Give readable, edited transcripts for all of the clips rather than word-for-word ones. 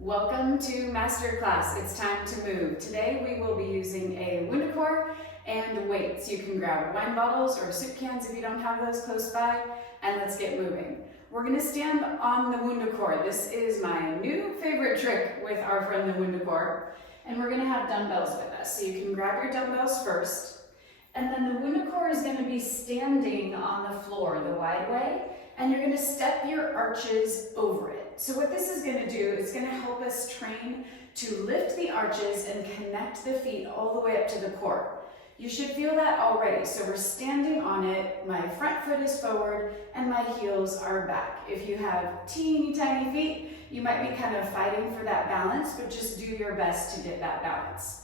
Welcome to Masterclass. It's time to move. Today we will be using a WundaCore and weights. You can grab wine bottles or soup cans if you don't have those close by, and let's get moving. We're going to stand on the WundaCore. This is my new favorite trick with our friend the WundaCore, and we're going to have dumbbells with us. So you can grab your dumbbells first, and then the WundaCore is going to be standing on the floor the wide way, and you're going to step your arches over it. So what this is going to do is going to help us train to lift the arches and connect the feet all the way up to the core. You should feel that already. So we're standing on it, my front foot is forward and my heels are back. If you have teeny tiny feet, you might be kind of fighting for that balance, but just do your best to get that balance.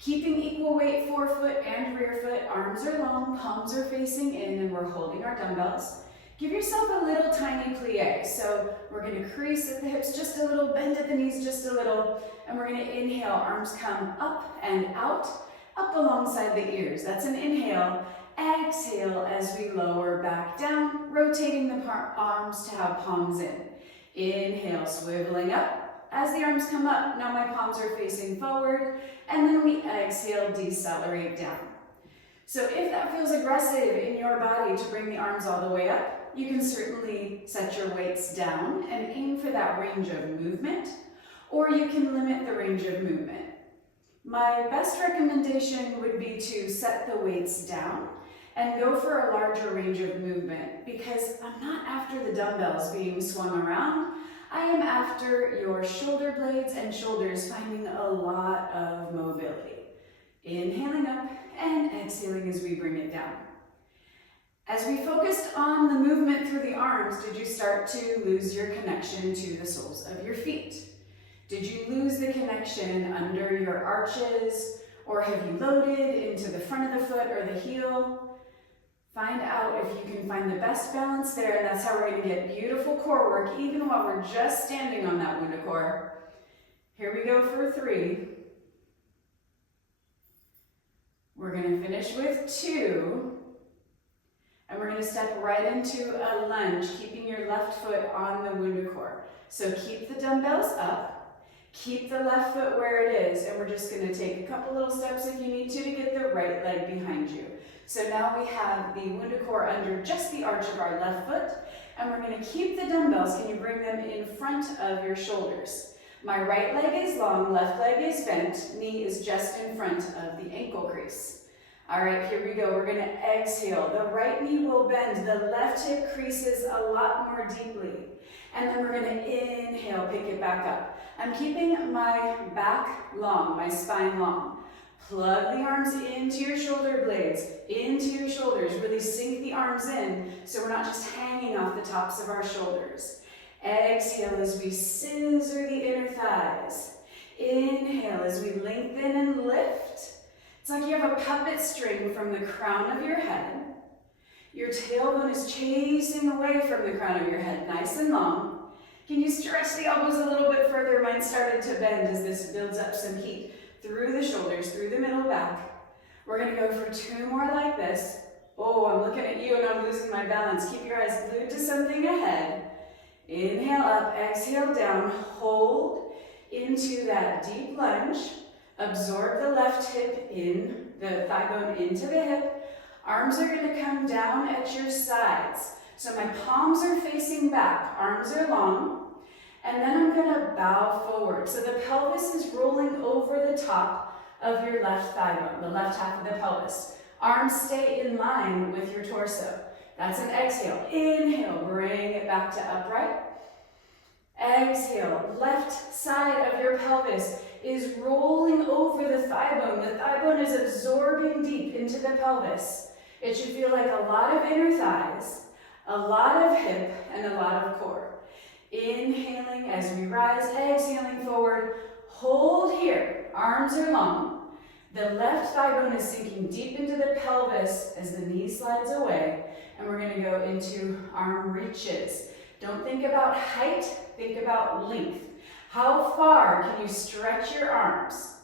Keeping equal weight forefoot and rear foot, arms are long, palms are facing in, and we're holding our dumbbells. Give yourself a little tiny plie. So we're going to crease at the hips just a little, bend at the knees just a little, and we're going to inhale, arms come up and out, up alongside the ears. That's an inhale. Exhale as we lower back down, rotating the arms to have palms in. Inhale, swiveling up. As the arms come up, now my palms are facing forward, and then we exhale, decelerate down. So if that feels aggressive in your body to bring the arms all the way up, you can certainly set your weights down and aim for that range of movement, or you can limit the range of movement. My best recommendation would be to set the weights down and go for a larger range of movement, because I'm not after the dumbbells being swung around. I am after your shoulder blades and shoulders finding a lot of mobility. Inhaling up and exhaling as we bring it down. As we focused on the movement through the arms, did you start to lose your connection to the soles of your feet? Did you lose the connection under your arches, or have you loaded into the front of the foot or the heel? Find out if you can find the best balance there, and that's how we're going to get beautiful core work even while we're just standing on that WundaCore. Here we go for 3. We're going to finish with 2. And we're going to step right into a lunge, keeping your left foot on the WundaCore. So keep the dumbbells up, keep the left foot where it is, and we're just going to take a couple little steps if you need to get the right leg behind you. So now we have the WundaCore under just the arch of our left foot, and we're going to keep the dumbbells. Can you bring them in front of your shoulders? My right leg is long, left leg is bent, knee is just in front of the ankle crease. All right, here we go. We're going to exhale. The right knee will bend. The left hip creases a lot more deeply. And then we're going to inhale, pick it back up. I'm keeping my back long, my spine long. Plug the arms into your shoulder blades, into your shoulders. Really sink the arms in so we're not just hanging off the tops of our shoulders. Exhale as we scissor the inner thighs. Inhale as we lengthen and lift. It's like you have a puppet string from the crown of your head. Your tailbone is chasing away from the crown of your head, nice and long. Can you stretch the elbows a little bit further? Mine started to bend as this builds up some heat through the shoulders, through the middle back. We're going to go for 2 more like this. Oh, I'm looking at you and I'm losing my balance. Keep your eyes glued to something ahead. Inhale up, exhale down, hold into that deep lunge. Absorb the left hip in, the thigh bone into the hip. Arms are going to come down at your sides. So my palms are facing back, arms are long. And then I'm going to bow forward. So the pelvis is rolling over the top of your left thigh bone, the left half of the pelvis. Arms stay in line with your torso. That's an exhale. Inhale, bring it back to upright. Exhale, left side of your pelvis is rolling over the thigh bone. The thigh bone is absorbing deep into the pelvis. It should feel like a lot of inner thighs, a lot of hip, and a lot of core. Inhaling as we rise, exhaling forward. Hold here, arms are long. The left thigh bone is sinking deep into the pelvis as the knee slides away, and we're going to go into arm reaches. Don't think about height, think about length. How far can you stretch your arms?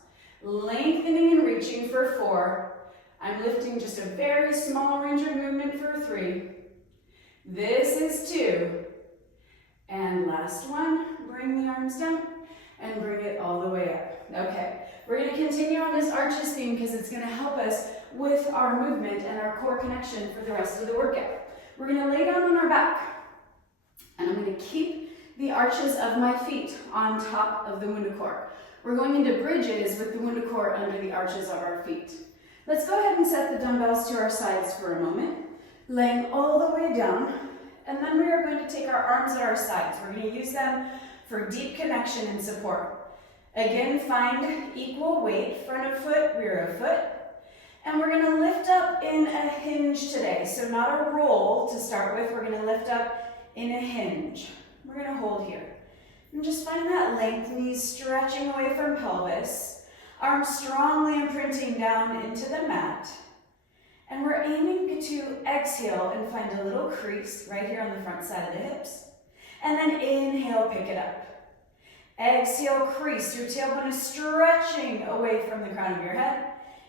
Lengthening and reaching for 4. I'm lifting just a very small range of movement for 3. This is 2. And last one, bring the arms down. and bring it all the way up. Okay, we're going to continue on this arches theme because it's going to help us with our movement and our core connection for the rest of the workout. We're going to lay down on our back, and I'm going to keep the arches of my feet on top of the WundaCore. We're going into bridges with the WundaCore under the arches of our feet. Let's go ahead and set the dumbbells to our sides for a moment, laying all the way down, and then we are going to take our arms at our sides. We're going to use them for deep connection and support. Again, find equal weight, front of foot, rear of foot. And we're going to lift up in a hinge today. So not a roll to start with, we're going to lift up in a hinge. We're going to hold here. And just find that length, knees stretching away from pelvis, arms strongly imprinting down into the mat. And we're aiming to exhale and find a little crease right here on the front side of the hips. And then inhale, pick it up. Exhale, crease. Your tailbone is stretching away from the crown of your head.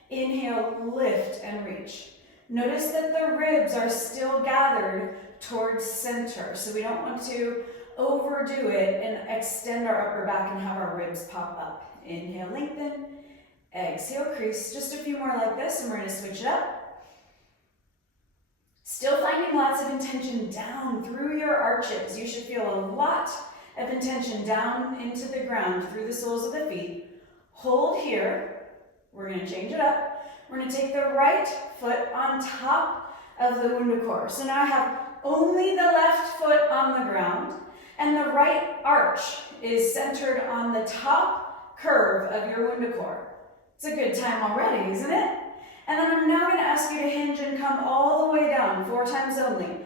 Inhale, lift and reach. Notice that the ribs are still gathered towards center. So we don't want to overdo it and extend our upper back and have our ribs pop up. Inhale, lengthen. Exhale, crease. Just a few more like this and we're going to switch it up. Still finding lots of intention down through your arches. You should feel a lot of intention down into the ground through the soles of the feet. Hold here. We're going to change it up. We're going to take the right foot on top of the WundaCore. So now I have only the left foot on the ground, and the right arch is centered on the top curve of your WundaCore. It's a good time already, isn't it? And then I'm now going to ask you to hinge and come all the way down, 4 times only.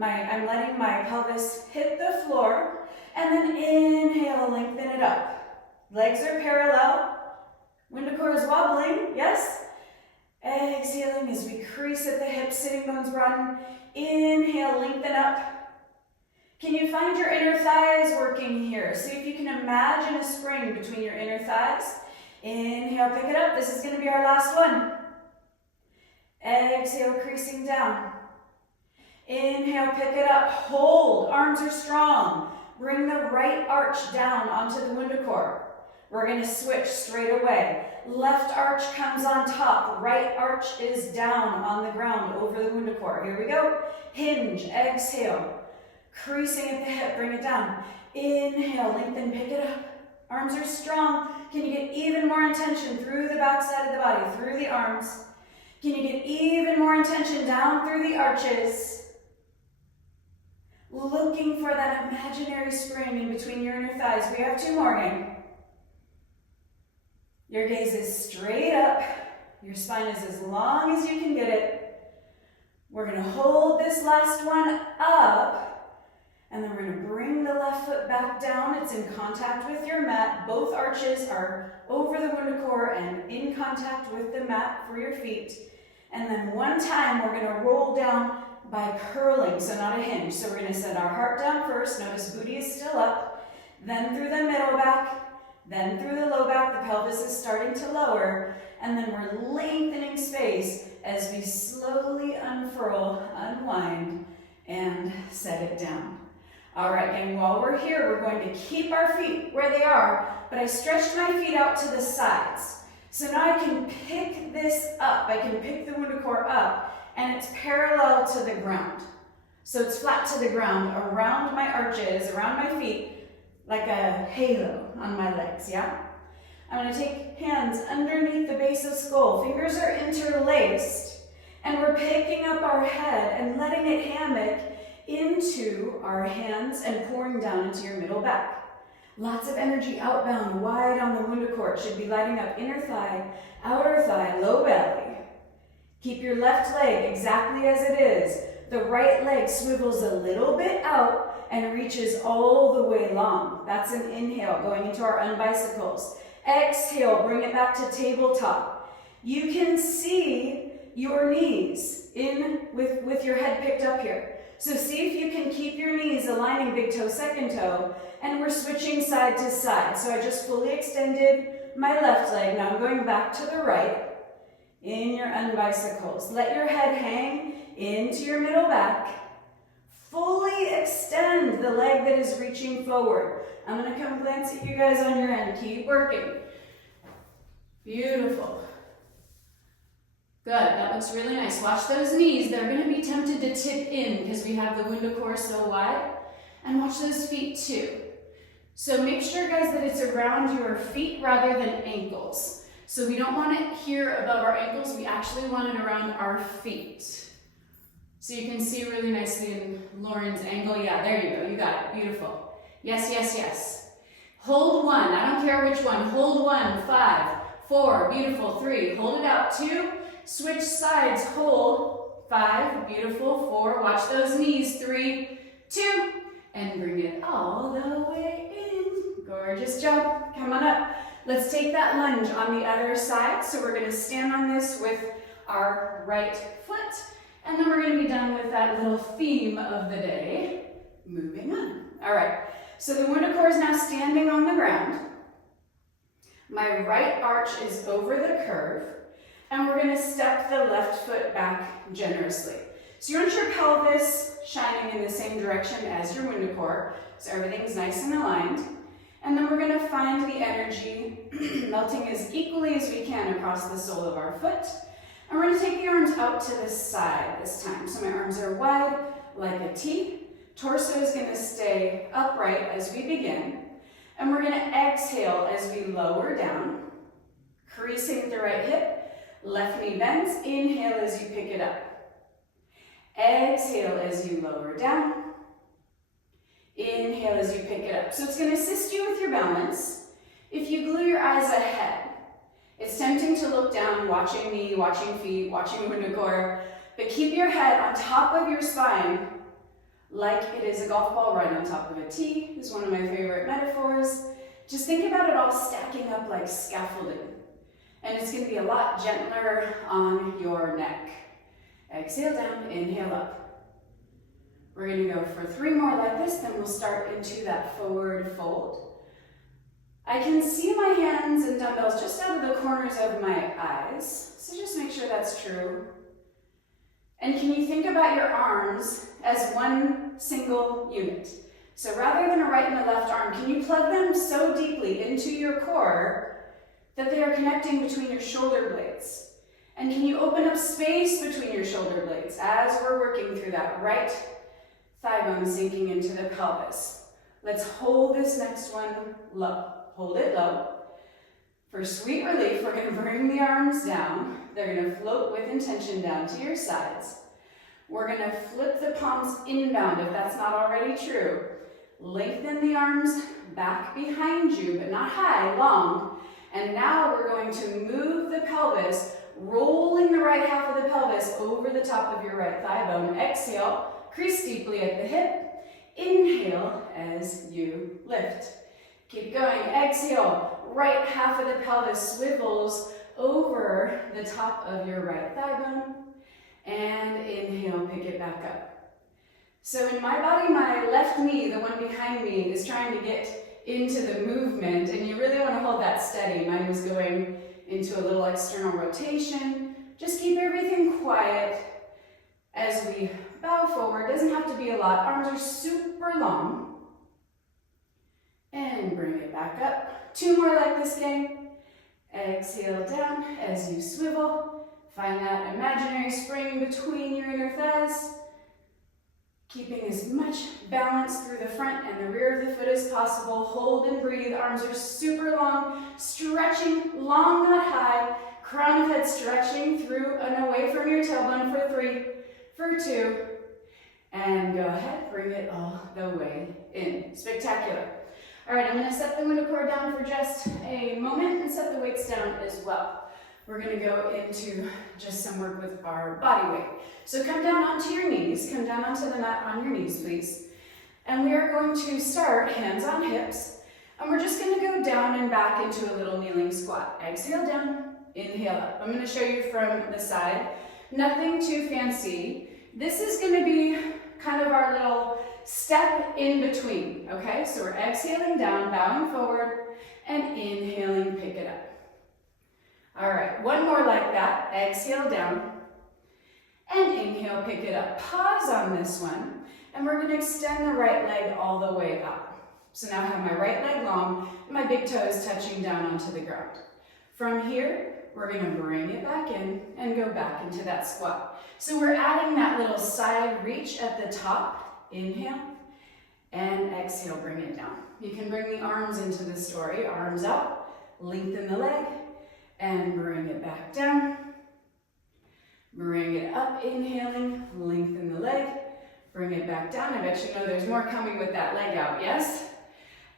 I'm letting my pelvis hit the floor, and then inhale, lengthen it up. Legs are parallel. WundaCore is wobbling, yes? Exhaling as we crease at the hips, sitting bones broaden. Inhale, lengthen up. Can you find your inner thighs working here? See if you can imagine a spring between your inner thighs. Inhale, pick it up. This is going to be our last one. Exhale, creasing down. Inhale, pick it up. Hold. Arms are strong. Bring the right arch down onto the WundaCore. We're going to switch straight away. Left arch comes on top. Right arch is down on the ground over the WundaCore. Here we go. Hinge. Exhale. Creasing at the hip. Bring it down. Inhale. Lengthen. Pick it up. Arms are strong. Can you get even more intention through the back side of the body, through the arms? Can you get even more intention down through the arches? Looking for that imaginary spring in between your inner thighs. We have 2 more, gang. Your gaze is straight up. Your spine is as long as you can get it. We're going to hold this last one up. And then we're going to bring the left foot back down. It's in contact with your mat. Both arches are over the WundaCore and in contact with the mat for your feet. And then one time we're going to roll down by curling, so not a hinge. So we're going to send our heart down first. Notice booty is still up. Then through the middle back. Then through the low back. The pelvis is starting to lower. And then we're lengthening space as we slowly unfurl, unwind, and set it down. All right, gang, while we're here, we're going to keep our feet where they are, but I stretched my feet out to the sides. So now I can pick this up. I can pick the WundaCore up, and it's parallel to the ground. So it's flat to the ground, around my arches, around my feet, like a halo on my legs, yeah? I'm going to take hands underneath the base of skull. Fingers are interlaced, and we're picking up our head and letting it hammock into our hands and pouring down into your middle back. Lots of energy outbound, wide on the WundaCore. It should be lighting up inner thigh, outer thigh, low belly. Keep your left leg exactly as it is. The right leg swivels a little bit out and reaches all the way long. That's an inhale, going into our unbicycles. Exhale, bring it back to tabletop. You can see your knees in with your head picked up here. So see if you can keep your knees aligning big toe, second toe, and we're switching side to side. So I just fully extended my left leg. Now I'm going back to the right in your unbicycles. Let your head hang into your middle back. Fully extend the leg that is reaching forward. I'm going to come glance at you guys on your end. Keep working. Beautiful. Good, that looks really nice. Watch those knees. They're going to be tempted to tip in because we have the WundaCore so wide. And watch those feet too. So make sure, guys, that it's around your feet rather than ankles. So we don't want it here above our ankles. We actually want it around our feet. So you can see really nicely in Lauren's angle. Yeah, there you go. You got it. Beautiful. Yes, yes, yes. Hold one. I don't care which one. Hold one. 5, 4. Beautiful. 3. Hold it out. 2. Switch sides. Hold. 5. Beautiful. 4. Watch those knees. 3, 2. And bring it all the way in. Gorgeous job. Come on up. Let's take that lunge on the other side. So we're going to stand on this with our right foot. And then we're going to be done with that little theme of the day. Moving on. All right. So the WundaCore is now standing on the ground. My right arch is over the curve. And we're going to step the left foot back generously. So you want your pelvis shining in the same direction as your WundaCore. So everything's nice and aligned. And then we're going to find the energy melting as equally as we can across the sole of our foot. And we're going to take the arms out to the side this time. So my arms are wide like a T. Torso is going to stay upright as we begin. And we're going to exhale as we lower down, creasing at the right hip. Left knee bends. Inhale as you pick it up. Exhale as you lower down. Inhale as you pick it up. So it's going to assist you with your balance. If you glue your eyes ahead, it's tempting to look down, watching me, watching feet, watching WundaCore, but keep your head on top of your spine like it is a golf ball right on top of a tee. This is one of my favorite metaphors. Just think about it all stacking up like scaffolding. And it's going to be a lot gentler on your neck. Exhale down, inhale up. We're going to go for 3 more like this, then we'll start into that forward fold. I can see my hands and dumbbells just out of the corners of my eyes, so just make sure that's true. And can you think about your arms as one single unit? So rather than a right and a left arm, can you plug them so deeply into your core that they are connecting between your shoulder blades? And can you open up space between your shoulder blades as we're working through that right thigh bone sinking into the pelvis? Let's hold this next one low. Hold it low. For sweet relief, we're going to bring the arms down. They're going to float with intention down to your sides. We're going to flip the palms inbound if that's not already true. Lengthen the arms back behind you, but not high, long. And now we're going to move the pelvis, rolling the right half of the pelvis over the top of your right thigh bone. Exhale, crease deeply at the hip. Inhale as you lift. Keep going. Exhale. Right half of the pelvis swivels over the top of your right thigh bone. And inhale, pick it back up. So in my body, my left knee, the one behind me, is trying to get into the movement. And you really want to hold that steady. Mine was going into a little external rotation. Just keep everything quiet as we bow forward. Doesn't have to be a lot. Arms are super long. And bring it back up. 2 more like this, gang. Exhale down as you swivel. Find that imaginary spring between your inner thighs. Keeping as much balance through the front and the rear of the foot as possible. Hold and breathe. Arms are super long. Stretching long, not high. Crown of head stretching through and away from your tailbone for 3, for 2. And go ahead, bring it all the way in. Spectacular. All right, I'm going to set the WundaCore down for just a moment and set the weights down as well. We're going to go into just some work with our body weight. So come down onto your knees. Come down onto the mat on your knees, please. And we are going to start hands on hips. And we're just going to go down and back into a little kneeling squat. Exhale down, inhale up. I'm going to show you from the side. Nothing too fancy. This is going to be kind of our little step in between, okay? So we're exhaling down, bowing forward, and inhaling, pick it up. All right, 1 more like that. Exhale down, and inhale, pick it up. Pause on this one, and we're gonna extend the right leg all the way up. So now I have my right leg long, and my big toe is touching down onto the ground. From here, we're gonna bring it back in and go back into that squat. So we're adding that little side reach at the top. Inhale, and exhale, bring it down. You can bring the arms into the story, arms out, lengthen the leg, and bring it back down. Bring it up, inhaling, lengthen the leg, bring it back down. I bet you know there's more coming with that leg out, yes?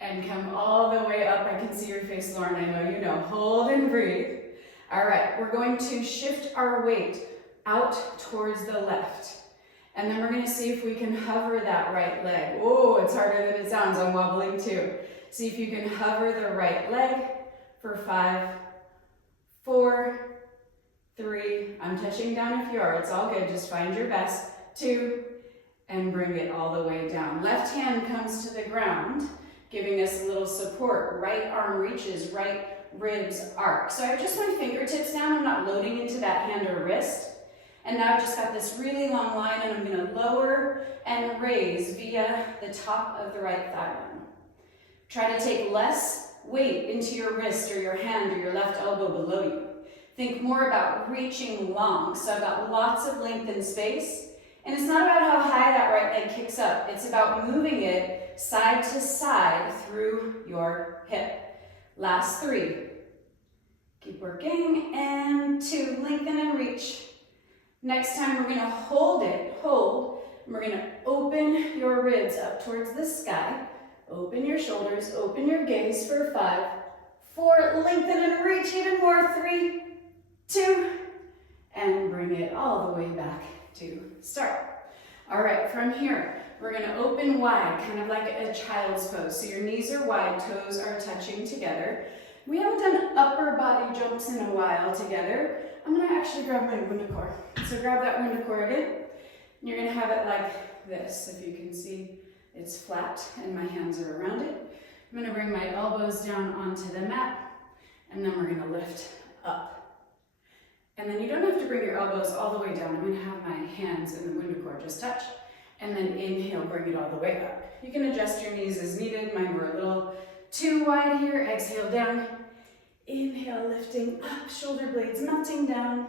And come all the way up. I can see your face, Lauren, I know you know. Hold and breathe. All right, we're going to shift our weight out towards the left. And then we're gonna see if we can hover that right leg. Oh, it's harder than it sounds, I'm wobbling too. See if you can hover the right leg for 5, 4, 3, I'm touching down if you are, it's all good, just find your best, 2, and bring it all the way down. Left hand comes to the ground, giving us a little support. Right arm reaches, right ribs arc. So I have just my fingertips down, I'm not loading into that hand or wrist. And now I've just got this really long line, and I'm gonna lower and raise via the top of the right thigh bone. Try to take less weight into your wrist or your hand or your left elbow below you. Think more about reaching long. So I've got lots of length and space. And it's not about how high that right leg kicks up. It's about moving it side to side through your hip. Last 3. Keep working. And 2. Lengthen and reach. Next time we're gonna hold it, hold. And we're gonna open your ribs up towards the sky. Open your shoulders, open your gaze for 5, 4, lengthen and reach even more, 3, 2, and bring it all the way back to start. All right, from here, we're gonna open wide, kind of like a child's pose. So your knees are wide, toes are touching together. We haven't done upper body jumps in a while together. I'm gonna actually grab my WundaCore. So grab that WundaCore again. And you're gonna have it like this, if you can see. It's flat and my hands are around it. I'm gonna bring my elbows down onto the mat, and then we're gonna lift up. And then you don't have to bring your elbows all the way down. I'm gonna have my hands in the WundaCore just touch, and then inhale, bring it all the way up. You can adjust your knees as needed. Mine were a little too wide here. Exhale down. Inhale, lifting up, shoulder blades melting down,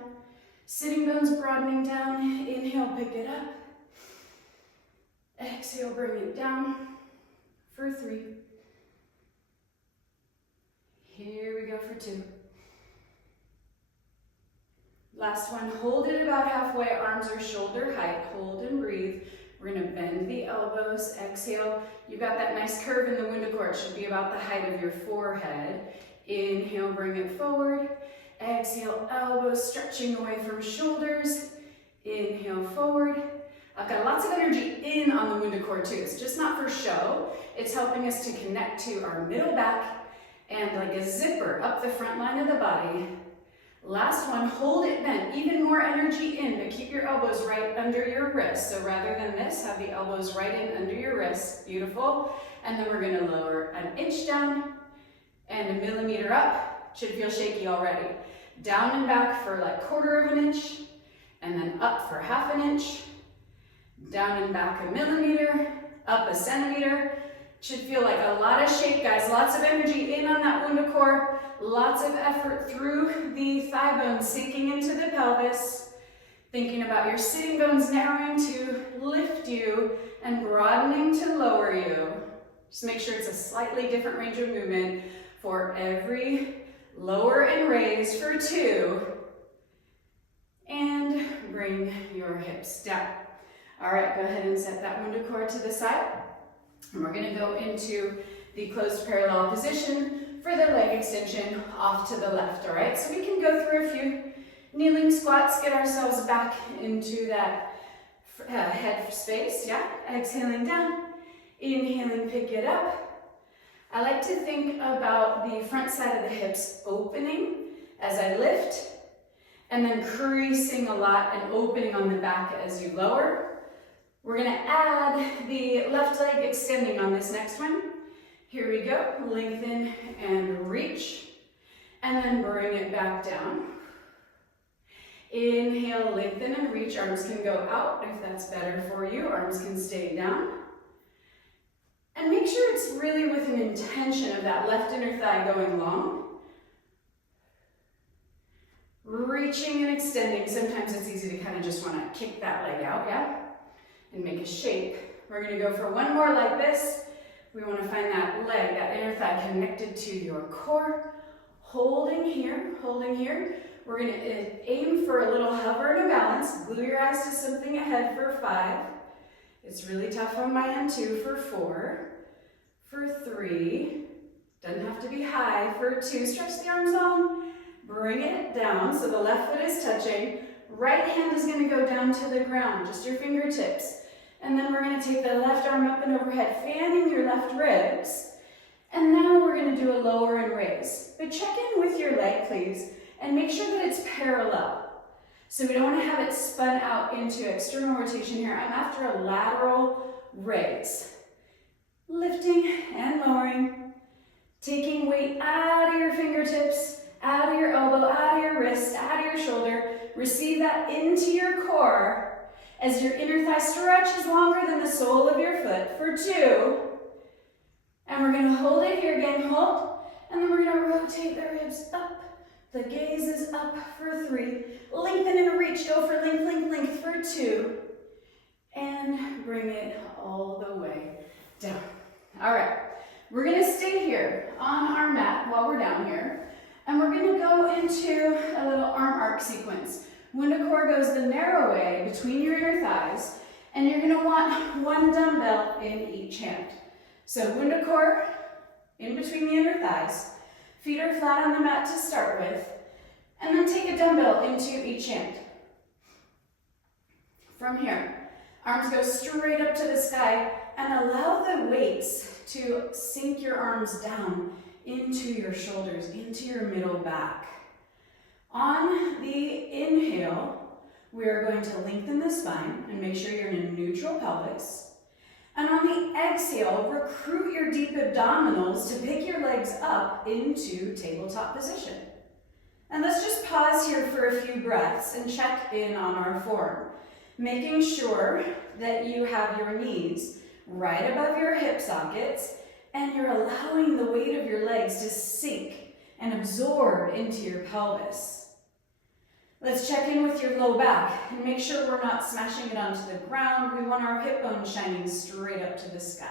sitting bones broadening down. Inhale, pick it up. Exhale, bring it down for 3. Here we go for 2. Last one, hold it about halfway, arms are shoulder height, hold and breathe. We're gonna bend the elbows, exhale. You've got that nice curve in the WundaCore, it should be about the height of your forehead. Inhale, bring it forward. Exhale, elbows stretching away from shoulders. Inhale, forward. I've got lots of energy in on the WundaCore too. It's just not for show. It's helping us to connect to our middle back and like a zipper up the front line of the body. Last one, hold it bent. Even more energy in, but keep your elbows right under your wrist. So rather than this, have the elbows right in under your wrist. Beautiful. And then we're gonna lower an inch down and 1 millimeter up. Should feel shaky already. Down and back for like 1/4 of an inch, and then up for 1/2 inch. Down and back 1 millimeter, up 1 centimeter. Should feel like a lot of shake, guys. Lots of energy in on that WundaCore. Lots of effort through the thigh bones, sinking into the pelvis. Thinking about your sitting bones narrowing to lift you and broadening to lower you. Just make sure it's a slightly different range of movement for every lower and raise for 2. And bring your hips down. All right, go ahead and set that WundaCore to the side. And we're gonna go into the closed parallel position for the leg extension off to the left, all right? So we can go through a few kneeling squats, get ourselves back into that head space, yeah? Exhaling down, inhaling, pick it up. I like to think about the front side of the hips opening as I lift, and then creasing a lot and opening on the back as you lower. We're gonna add the left leg extending on this next one. Here we go, lengthen and reach, and then bring it back down. Inhale, lengthen and reach. Arms can go out if that's better for you. Arms can stay down. And make sure it's really with an intention of that left inner thigh going long. Reaching and extending. Sometimes it's easy to kind of just want to kick that leg out, yeah? And make a shape. We're going to go for one more like this. We want to find that leg, that inner thigh connected to your core. Holding here, holding here. We're going to aim for a little hover and a balance. Glue your eyes to something ahead for 5. It's really tough on my end too for 4. For 3. Doesn't have to be high. For 2. Stretch the arms long. Bring it down so the left foot is touching. Right hand is going to go down to the ground, just your fingertips. And then we're going to take the left arm up and overhead, fanning your left ribs. And now we're going to do a lower and raise. But check in with your leg, please, and make sure that it's parallel. So we don't want to have it spun out into external rotation here. I'm after a lateral raise. Lifting and lowering. Taking weight out of your fingertips, out of your elbow, out of your wrist, out of your shoulder. Receive that into your core as your inner thigh stretches longer than the sole of your foot for 2. And we're going to hold it here again, hold. And then we're going to rotate the ribs up. The gaze is up for 3. Lengthen and reach, go for length, length, length for 2. And bring it all the way down. All right, we're going to stay here on our mat while we're down here. And we're going to go into a little arm arc sequence. WundaCore goes the narrow way between your inner thighs, and you're going to want 1 dumbbell in each hand. So WundaCore in between the inner thighs, feet are flat on the mat to start with, and then take a dumbbell into each hand. From here, arms go straight up to the sky, and allow the weights to sink your arms down into your shoulders, into your middle back. On the inhale, we are going to lengthen the spine and make sure you're in a neutral pelvis. And on the exhale, recruit your deep abdominals to pick your legs up into tabletop position. And let's just pause here for a few breaths and check in on our form, making sure that you have your knees right above your hip sockets and you're allowing the weight of your legs to sink and absorb into your pelvis. Let's check in with your low back and make sure we're not smashing it onto the ground. We want our hip bone shining straight up to the sky.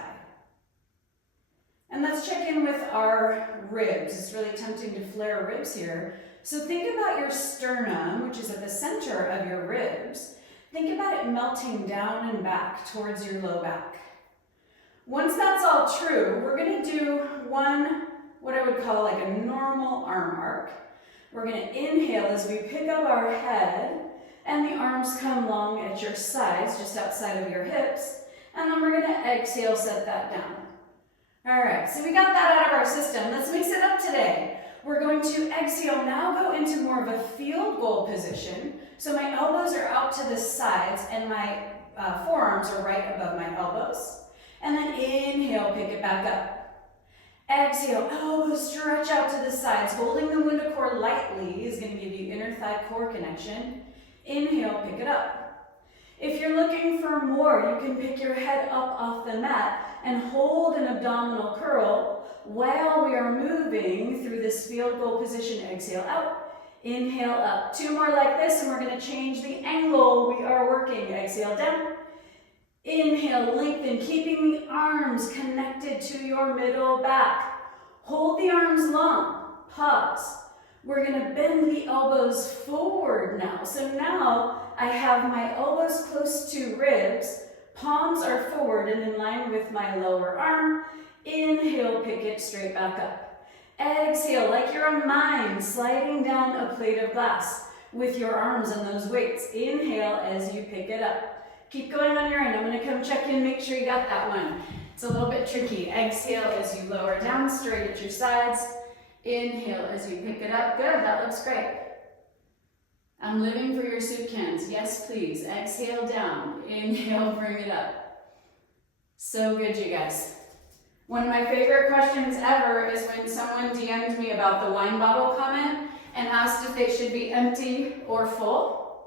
And let's check in with our ribs. It's really tempting to flare ribs here. So think about your sternum, which is at the center of your ribs. Think about it melting down and back towards your low back. Once that's all true, we're going to do one, what I would call like a normal arm arc. We're going to inhale as we pick up our head and the arms come long at your sides, just outside of your hips. And then we're going to exhale, set that down. All right, so we got that out of our system. Let's mix it up today. We're going to exhale, now go into more of a field goal position. So my elbows are out to the sides and my forearms are right above my elbows. And then inhale, pick it back up. Exhale, elbows stretch out to the sides. Holding the WundaCore lightly is going to give you inner thigh core connection. Inhale, pick it up. If you're looking for more, you can pick your head up off the mat and hold an abdominal curl while we are moving through this field goal position. Exhale out, inhale up. 2 more like this, and we're going to change the angle we are working. Exhale down. Inhale, lengthen, keeping the arms connected to your middle back. Hold the arms long. Pause. We're going to bend the elbows forward now. So now I have my elbows close to ribs. Palms are forward and in line with my lower arm. Inhale, pick it straight back up. Exhale, like you're a mime sliding down a plate of glass with your arms on those weights. Inhale as you pick it up. Keep going on your end. I'm going to come check in, make sure you got that one. It's a little bit tricky. Exhale as you lower down, straight at your sides. Inhale as you pick it up. Good, that looks great. I'm living for your soup cans. Yes, please. Exhale down. Inhale, bring it up. So good, you guys. One of my favorite questions ever is when someone DM'd me about the wine bottle comment and asked if they should be empty or full.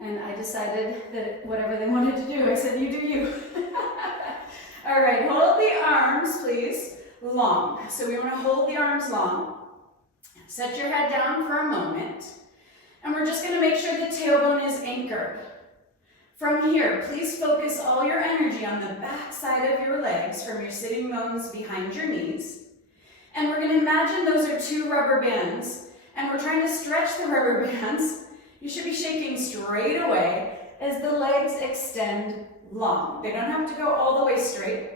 And I decided that whatever they wanted to do, I said, you do you. All right, hold the arms, please, long. So we want to hold the arms long. Set your head down for a moment. And we're just going to make sure the tailbone is anchored. From here, please focus all your energy on the back side of your legs from your sitting bones behind your knees. And we're going to imagine those are 2 rubber bands. And we're trying to stretch the rubber bands. You should be shaking straight away as the legs extend long. They don't have to go all the way straight.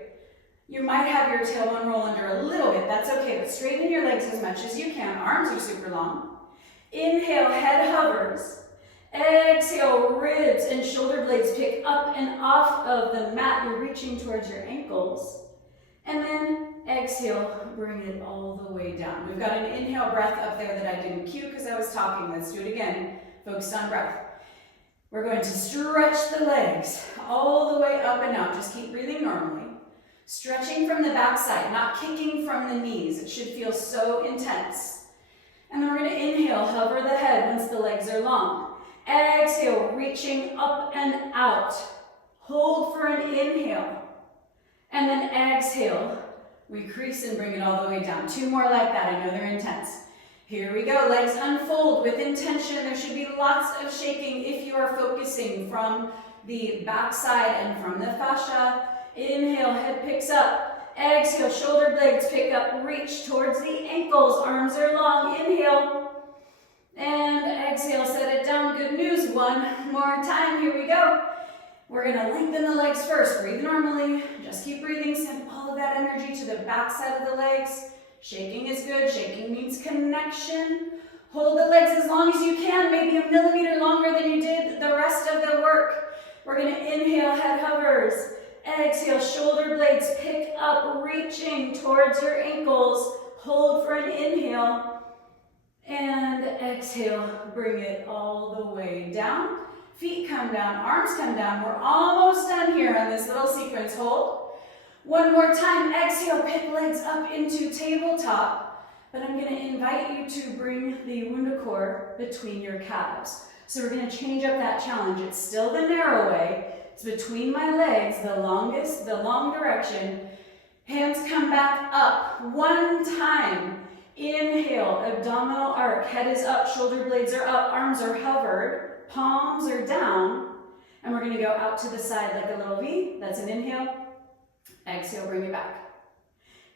You might have your tailbone roll under a little bit. That's okay, but straighten your legs as much as you can. Arms are super long. Inhale, head hovers. Exhale, ribs and shoulder blades pick up and off of the mat. You're reaching towards your ankles. And then exhale, bring it all the way down. We've got an inhale breath up there that I didn't cue because I was talking. Let's do it again. Focused on breath. We're going to stretch the legs all the way up and out. Just keep breathing normally. Stretching from the back side, not kicking from the knees. It should feel so intense. And then we're going to inhale, hover the head once the legs are long. Exhale, reaching up and out. Hold for an inhale. And then exhale, we crease and bring it all the way down. 2 more like that. I know they're intense. Here we go. Legs unfold with intention. There should be lots of shaking if you are focusing from the back side and from the fascia. Inhale, head picks up. Exhale, shoulder blades pick up. Reach towards the ankles. Arms are long. Inhale. And exhale, set it down. Good news. 1 more time. Here we go. We're going to lengthen the legs first. Breathe normally. Just keep breathing. Send all of that energy to the back side of the legs. Shaking is good. Shaking means connection. Hold the legs as long as you can, maybe a millimeter longer than you did the rest of the work. We're going to inhale, head hovers. Exhale, shoulder blades pick up, reaching towards your ankles. Hold for an inhale. And exhale, bring it all the way down. Feet come down, arms come down. We're almost done here on this little sequence. Hold. 1 more time. Exhale, pick legs up into tabletop. But I'm going to invite you to bring the WundaCore between your calves. So we're going to change up that challenge. It's still the narrow way. It's between my legs, the long direction. Hands come back up. 1 time. Inhale, abdominal arc. Head is up, shoulder blades are up, arms are hovered, palms are down. And we're going to go out to the side like a little V. That's an inhale. Exhale, bring it back.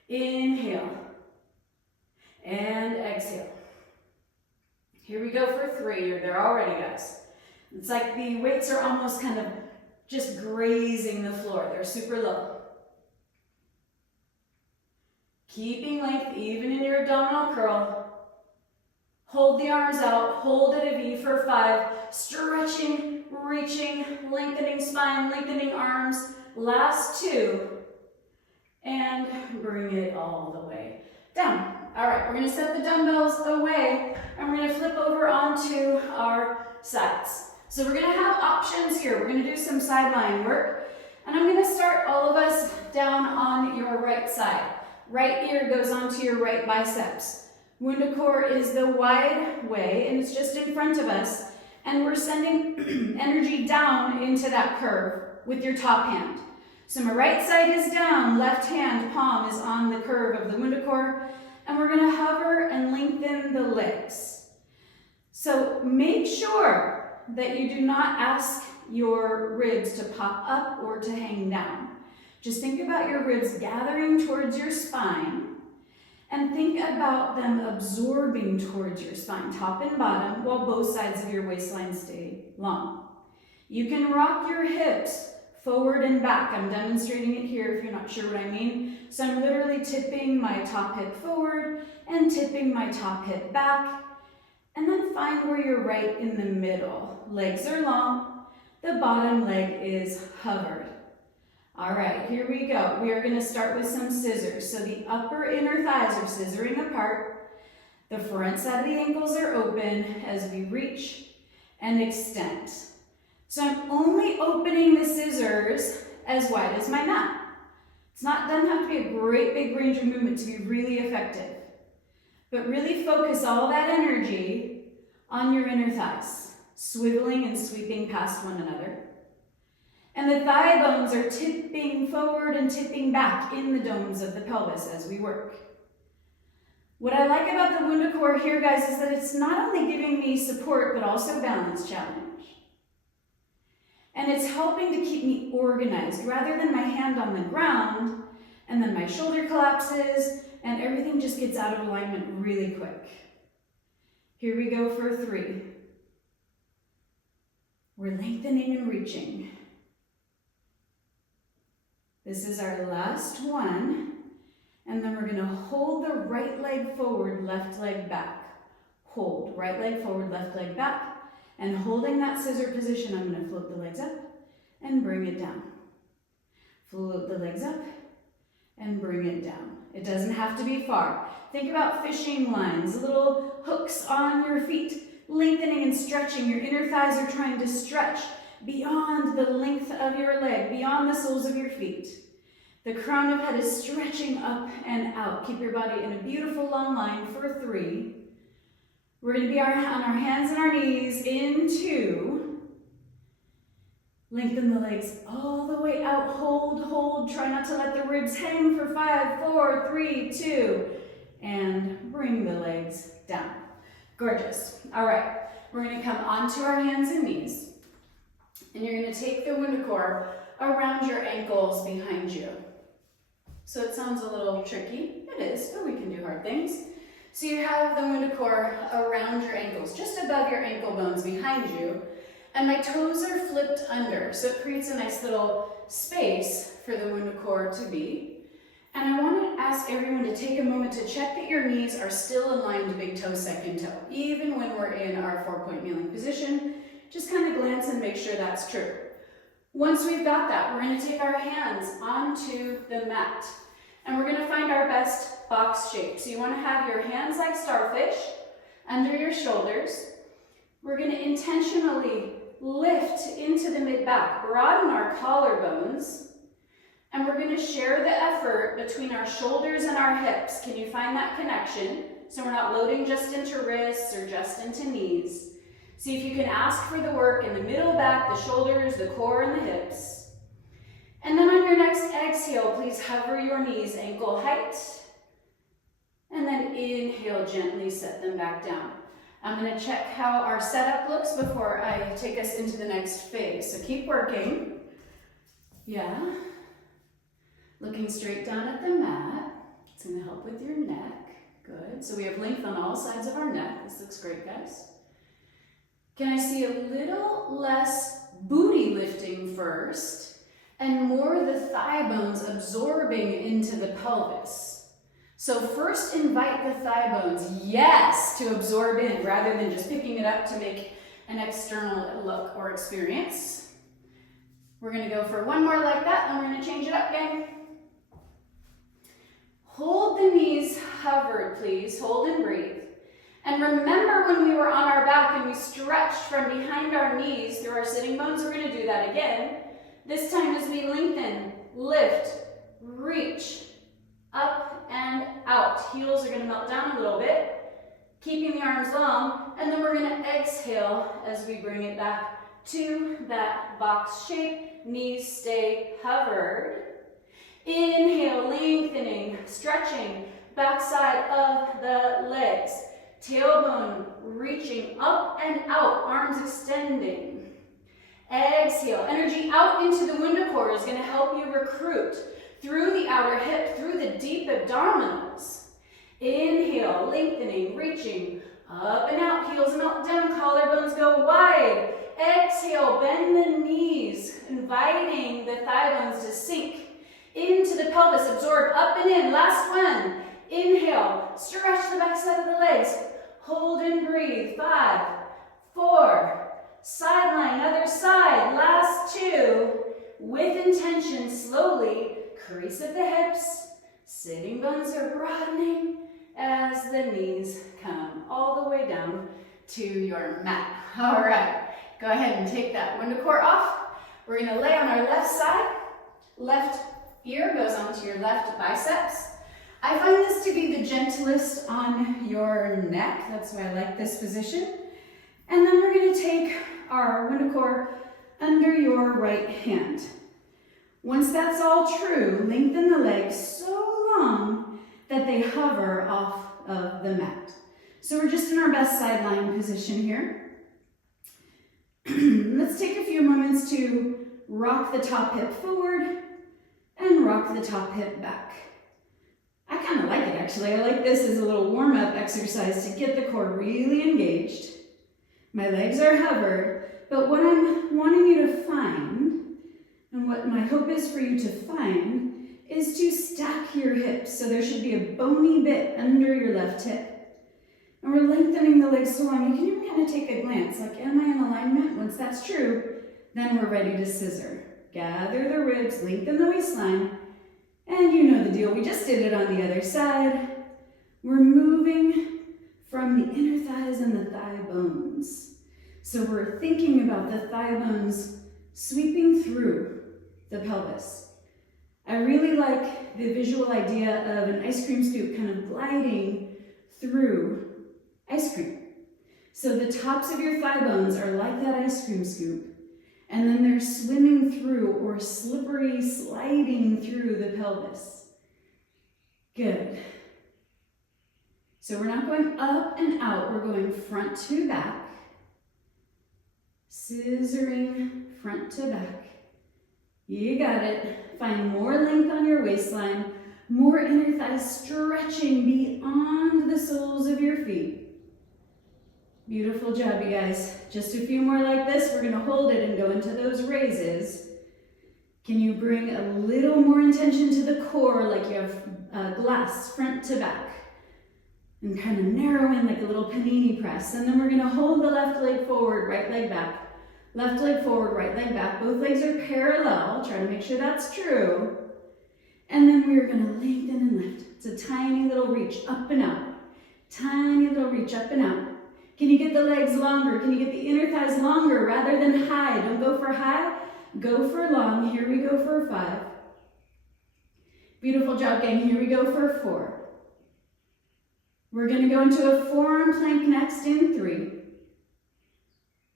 Inhale. And exhale. Here we go for 3. You're there already, guys. It's like the weights are almost kind of just grazing the floor. They're super low. Keeping length even in your abdominal curl. Hold the arms out. Hold at a V for 5. Stretching, reaching, lengthening spine, lengthening arms. Last 2. And bring it all the way down. All right, we're going to set the dumbbells away and we're going to flip over onto our sides. So we're going to have options here. We're going to do some side lying work. And I'm going to start all of us down on your right side. Right ear goes onto your right biceps. WundaCore is the wide way and it's just in front of us. And we're sending energy down into that curve with your top hand. So my right side is down, left hand palm is on the curve of the WundaCore, and we're going to hover and lengthen the legs. So make sure that you do not ask your ribs to pop up or to hang down. Just think about your ribs gathering towards your spine, and think about them absorbing towards your spine, top and bottom, while both sides of your waistline stay long. You can rock your hips forward and back. I'm demonstrating it here if you're not sure what I mean. So I'm literally tipping my top hip forward and tipping my top hip back. And then find where you're right in the middle. Legs are long. The bottom leg is hovered. All right, here we go. We are going to start with some scissors. So the upper inner thighs are scissoring apart. The front side of the ankles are open as we reach and extend. So I'm only opening the scissors as wide as my mat. Doesn't have to be a great big range of movement to be really effective. But really focus all that energy on your inner thighs. swiveling and sweeping past one another. And the thigh bones are tipping forward and tipping back in the domes of the pelvis as we work. What I like about the WundaCore here, guys, is that it's not only giving me support, but also balance challenge. And it's helping to keep me organized rather than my hand on the ground and then my shoulder collapses and everything just gets out of alignment really quick. Here we go for 3. We're lengthening and reaching. This is our last one. And then we're gonna hold the right leg forward, left leg back. Hold, right leg forward, left leg back. And holding that scissor position, I'm gonna float the legs up and bring it down. Float the legs up and bring it down. It doesn't have to be far. Think about fishing lines, little hooks on your feet, lengthening and stretching. Your inner thighs are trying to stretch beyond the length of your leg, beyond the soles of your feet. The crown of head is stretching up and out. Keep your body in a beautiful long line for 3. We're going to be on our hands and our knees in 2. Lengthen the legs all the way out. Hold, hold. Try not to let the ribs hang for 5, 4, 3, 2. And bring the legs down. Gorgeous. All right. We're going to come onto our hands and knees. And you're going to take the WundaCore around your ankles behind you. So it sounds a little tricky. It is, but we can do hard things. So you have the WundaCore around your ankles, just above your ankle bones behind you. And my toes are flipped under, so it creates a nice little space for the WundaCore to be. And I want to ask everyone to take a moment to check that your knees are still aligned to big toe, second toe. Even when we're in our 4-point kneeling position, just kind of glance and make sure that's true. Once we've got that, we're going to take our hands onto the mat. And we're going to find our best box shape. So you want to have your hands like starfish under your shoulders. We're going to intentionally lift into the mid-back, broaden our collarbones. And we're going to share the effort between our shoulders and our hips. Can you find that connection? So we're not loading just into wrists or just into knees. See if you can ask for the work in the middle back, the shoulders, the core, and the hips. And then on your next exhale, please hover your knees ankle height. And then inhale, gently set them back down. I'm going to check how our setup looks before I take us into the next phase. So keep working. Yeah. Looking straight down at the mat. It's going to help with your neck. Good. So we have length on all sides of our neck. This looks great, guys. Can I see a little less booty lifting first and more the thigh bones absorbing into the pelvis? So first invite the thigh bones, yes, to absorb in rather than just picking it up to make an external look or experience. We're going to go for one more like that, and we're going to change it up, gang. Hold the knees hovered, please. Hold and breathe. And remember when we were on our back and we stretched from behind our knees through our sitting bones, we're going to do that again. This time as we lengthen, lift, reach, up and out. Heels are going to melt down a little bit, keeping the arms long, and then we're going to exhale as we bring it back to that box shape. Knees stay hovered. Inhale, lengthening, stretching, backside of the legs. Tailbone reaching up and out, arms extending. Exhale, energy out into the WundaCore is going to help you recruit through the outer hip, through the deep abdominals. Inhale, lengthening, reaching, up and out, heels melt down, collarbones go wide. Exhale, bend the knees, inviting the thigh bones to sink into the pelvis, absorb up and in. Last one. Inhale, stretch the backside of the legs. Hold and breathe. 5, 4, sideline, other side. Last 2. With intention, slowly crease at the hips. Sitting bones are broadening as the knees come all the way down to your mat. All right, go ahead and take that WundaCore off. We're going to lay on our left side. Left ear goes onto your left biceps. I find this to be the gentlest on your neck. That's why I like this position. And then we're going to take our WundaCore under your right hand. Once that's all true, lengthen the legs so long that they hover off of the mat. So we're just in our best side lying position here. Let's take a few moments to rock the top hip forward and rock the top hip back. I kind of like it actually. I like this as a little warm-up exercise to get the core really engaged. My legs are hovered, but what I'm wanting you to find, and what my hope is for you to find, is to stack your hips. So there should be a bony bit under your left hip. And we're lengthening the legs so long. You can even kind of take a glance, like, am I in alignment? Once that's true, then we're ready to scissor. Gather the ribs, lengthen the waistline, and you know the deal. We just did it on the other side. We're moving from the inner thighs and the thigh bones. So we're thinking about the thigh bones sweeping through the pelvis. I really like the visual idea of an ice cream scoop kind of gliding through ice cream. So the tops of your thigh bones are like that ice cream scoop, and then they're swimming through or slippery sliding through the pelvis. Good. So we're not going up and out, we're going front to back, scissoring front to back. You got it. Find more length on your waistline, more inner thighs stretching beyond the soles of your feet. Beautiful job, you guys. Just a few more like this. We're gonna hold it and go into those raises. Can you bring a little more intention to the core, like you have glass front to back? And kind of narrow in like a little panini press. And then we're gonna hold the left leg forward, right leg back. Left leg forward, right leg back. Both legs are parallel. Try to make sure that's true. And then we're gonna lengthen and lift. It's a tiny little reach up and out. Tiny little reach up and out. Can you get the legs longer? Can you get the inner thighs longer rather than high? Don't go for high, go for long. Here we go for 5. Beautiful job, gang. Here we go for 4. We're gonna go into a forearm plank next in 3.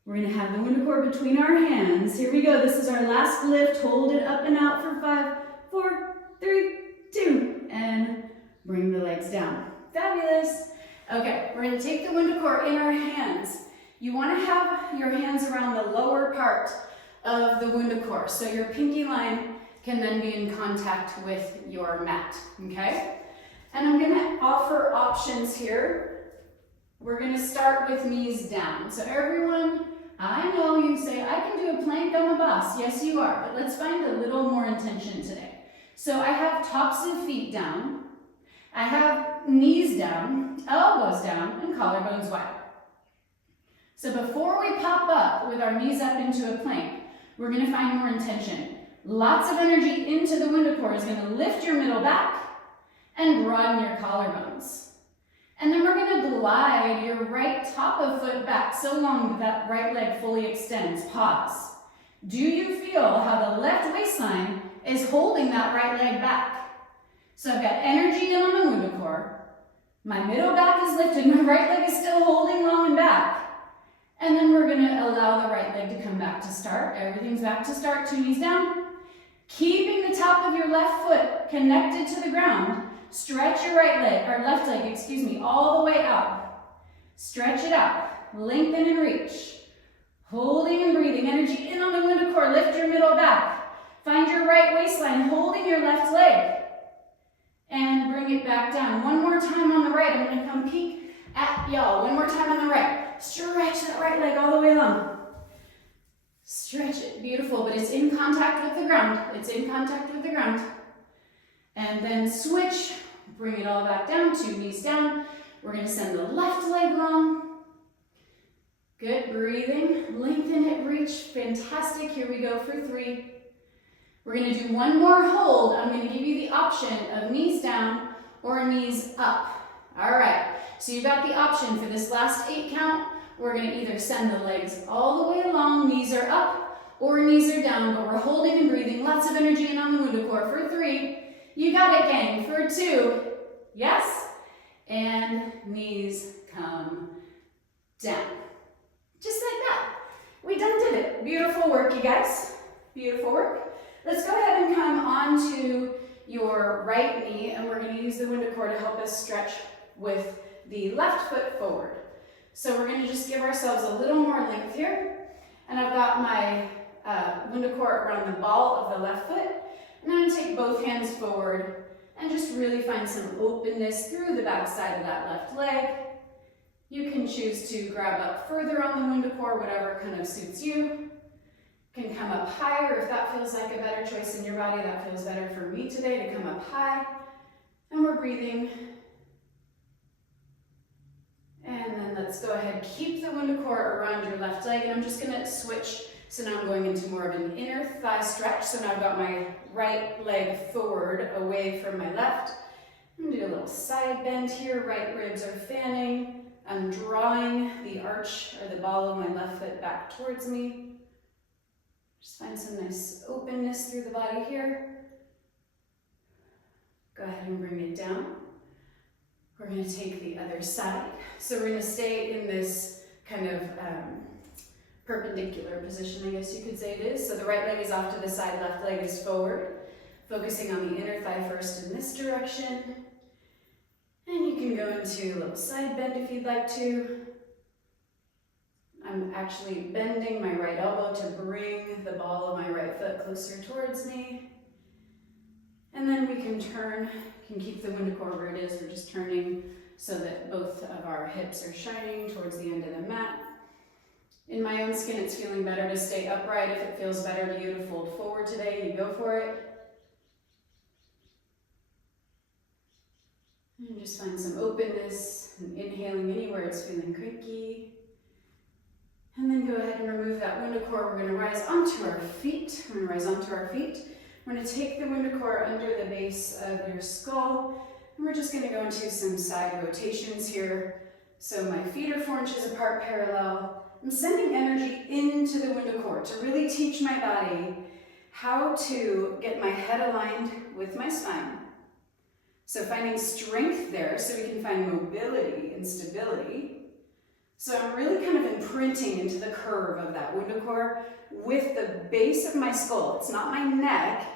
We're gonna have the WundaCore between our hands. Here we go. This is our last lift. Hold it up and out for 5, 4, 3, 2, and bring the legs down. Fabulous. Okay, we're gonna take the WundaCore in our hands. You wanna have your hands around the lower part of the WundaCore, so your pinky line can then be in contact with your mat, okay? And I'm gonna offer options here. We're gonna start with knees down. So everyone, I know you say, I can do a plank, I'm a boss. Yes, you are, but let's find a little more intention today. So I have tops of feet down. I have knees down, elbows down, and collarbones wide. So before we pop up with our knees up into a plank, we're gonna find more intention. Lots of energy into the WundaCore is gonna lift your middle back and broaden your collarbones. And then we're gonna glide your right top of foot back so long that that right leg fully extends. Pause. Do you feel how the left waistline is holding that right leg back? So I've got energy in on the WundaCore. My middle back is lifted, my right leg is still holding long and back. And then we're gonna allow the right leg to come back to start. Everything's back to start, 2 knees down. Keeping the top of your left foot connected to the ground. Stretch your right leg, or left leg, excuse me, all the way out. Stretch it out, lengthen and reach. Holding and breathing, energy in on the WundaCore, lift your middle back. Find your right waistline, holding your left leg. And bring it back down. One more time on the right. I'm gonna come peek at y'all. One more time on the right. Stretch that right leg all the way along. Stretch it, beautiful, but it's in contact with the ground. It's in contact with the ground. And then switch, bring it all back down, 2 knees down. We're gonna send the left leg long. Good, breathing, lengthen it, reach, fantastic. Here we go for 3. We're gonna do one more hold. I'm gonna give you the option of knees down or knees up. All right, so you've got the option for this last 8 count. We're gonna either send the legs all the way along, knees are up, or knees are down, but we're holding and breathing, lots of energy in on the WundaCore for 3. You got it, gang, for 2. Yes? And knees come down. Just like that. We done did it. Beautiful work, you guys. Beautiful work. Let's go ahead and come onto your right knee, and we're going to use the WundaCore to help us stretch with the left foot forward. So we're going to just give ourselves a little more length here. And I've got my WundaCore around the ball of the left foot. And I'm going to take both hands forward and just really find some openness through the back side of that left leg. You can choose to grab up further on the WundaCore, whatever kind of suits you. You can come up higher if that feels like a better choice in your body. That feels better for me today to come up high. And we're breathing. And then let's go ahead, keep the WundaCore around your left leg, and I'm just gonna switch. So now I'm going into more of an inner thigh stretch. So now I've got my right leg forward away from my left. I'm gonna do a little side bend here. Right ribs are fanning. I'm drawing the arch or the ball of my left foot back towards me. Just find some nice openness through the body here. Go ahead and bring it down. We're going to take the other side. So we're going to stay in this kind of perpendicular position, I guess you could say it is. So the right leg is off to the side, left leg is forward. Focusing on the inner thigh first in this direction. And you can go into a little side bend if you'd like to. I'm actually bending my right elbow to bring the ball of my right foot closer towards me. And then we can turn, can keep the WundaCore where it is. We're just turning so that both of our hips are shining towards the end of the mat. In my own skin, it's feeling better to stay upright. If it feels better to you to fold forward today, you go for it. And just find some openness and inhaling anywhere it's feeling cranky. And then go ahead and remove that WundaCore. We're going to rise onto our feet. We're going to rise onto our feet. We're going to take the WundaCore under the base of your skull, and we're just going to go into some side rotations here. So my feet are 4 inches apart, parallel. I'm sending energy into the WundaCore to really teach my body how to get my head aligned with my spine. So finding strength there so we can find mobility and stability. So I'm really kind of imprinting into the curve of that WundaCore with the base of my skull. It's not my neck.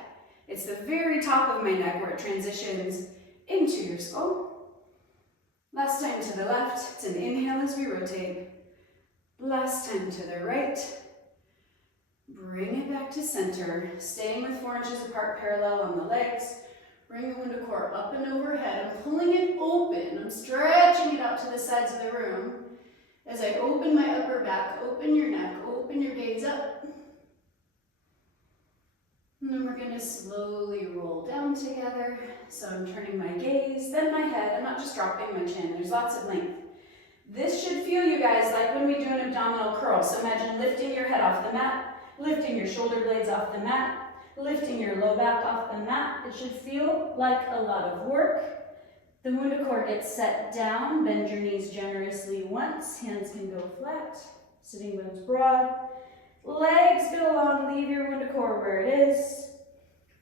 It's the very top of my neck where it transitions into your skull. Last time to the left, it's an inhale as we rotate. Last time to the right. Bring it back to center, staying with 4 inches apart, parallel on the legs. Bring the WundaCore up and overhead. I'm pulling it open. I'm stretching it out to the sides of the room. As I open my upper back, open your neck, open your gaze up. And then we're going to slowly roll down together. So I'm turning my gaze, then my head. I'm not just dropping my chin. There's lots of length. This should feel, you guys, like when we do an abdominal curl. So imagine lifting your head off the mat, lifting your shoulder blades off the mat, lifting your low back off the mat. It should feel like a lot of work. The WundaCore gets set down. Bend your knees generously once. Hands can go flat. Sitting bones broad. Legs go long, leave your WundaCore where it is.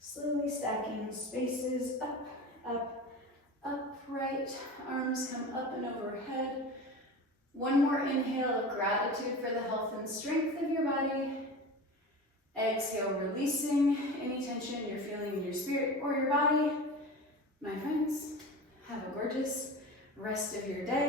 Slowly stacking spaces up, up, upright. Arms come up and overhead. One more inhale of gratitude for the health and strength of your body. Exhale, releasing any tension you're feeling in your spirit or your body. My friends, have a gorgeous rest of your day.